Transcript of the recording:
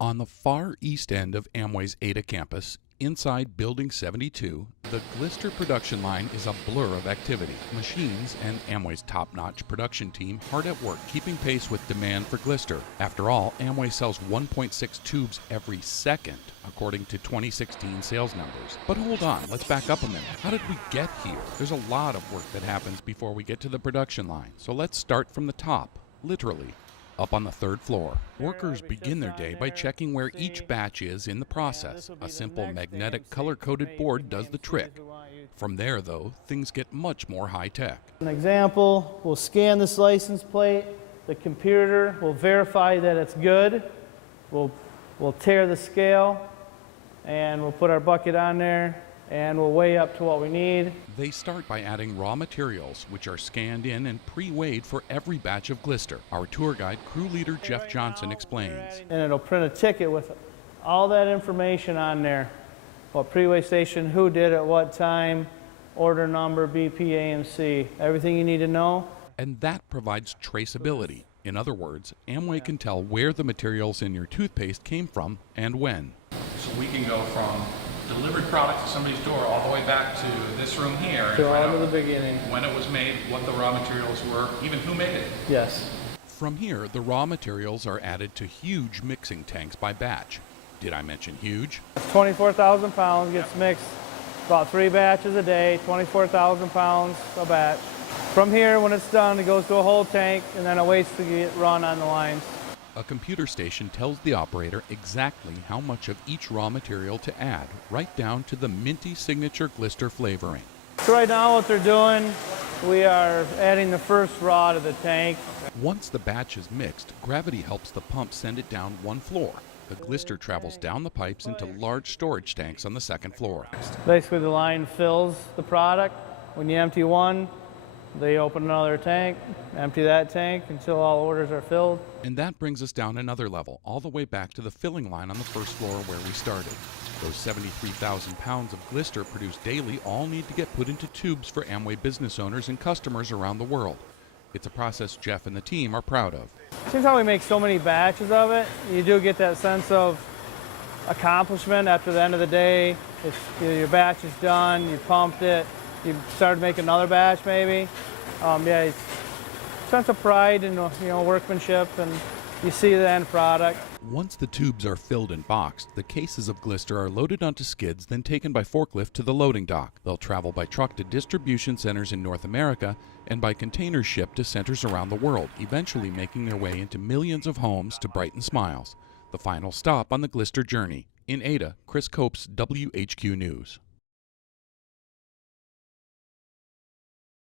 On the far east end of Amway's Ada campus, inside Building 72, the Glister production line is a blur of activity. Machines and Amway's top-notch production team hard at work keeping pace with demand for Glister. After all, Amway sells 1.6 tubes every second, according to 2016 sales numbers. But hold on, let's back up a minute. How did we get here? There's a lot of work that happens before we get to the production line. So let's start from the top, literally. Up on the third floor, workers begin their day by checking where each batch is in the process. A simple magnetic color-coded board does the trick. From there, though, things get much more high-tech. An example, we'll scan this license plate. The computer will verify that it's good. We'll tear the scale, and we'll put our bucket on there, and we'll weigh up to what we need. They start by adding raw materials, which are scanned in and pre-weighed for every batch of Glister. Our tour guide, crew leader Jeff Johnson, explains. And it'll print a ticket with all that information on there. What pre-weigh station, who did it, what time, order number, BP, AMC, everything you need to know. And that provides traceability. In other words, Amway can tell where the materials in your toothpaste came from and when. So we can go from delivered product to somebody's door all the way back to this room here. To all to the beginning. When it was made, what the raw materials were, even who made it. Yes. From here, the raw materials are added to huge mixing tanks by batch. Did I mention huge? 24,000 pounds gets mixed about 3 batches a day, 24,000 pounds a batch. From here, when it's done, it goes to a whole tank and then it waits to get run on the lines. A computer station tells the operator exactly how much of each raw material to add, right down to the minty signature Glister flavoring. So right now what they're doing, we are adding the first raw to the tank. Once the batch is mixed, gravity helps the pump send it down one floor. The Glister travels down the pipes into large storage tanks on the second floor. Basically the line fills the product. When you empty one, they open another tank, empty that tank until all orders are filled. And that brings us down another level, all the way back to the filling line on the first floor where we started. Those 73,000 pounds of Glister produced daily all need to get put into tubes for Amway business owners and customers around the world. It's a process Jeff and the team are proud of. Since how we make so many batches of it, you do get that sense of accomplishment after the end of the day. Your batch is done, you pumped it, you started making another batch maybe. Yeah, it's a sense of pride and workmanship, and you see the end product. Once the tubes are filled and boxed, the cases of Glister are loaded onto skids, then taken by forklift to the loading dock. They'll travel by truck to distribution centers in North America and by container ship to centers around the world, eventually making their way into millions of homes to brighten smiles. The final stop on the Glister journey. In Ada, Chris Copes, WHQ News.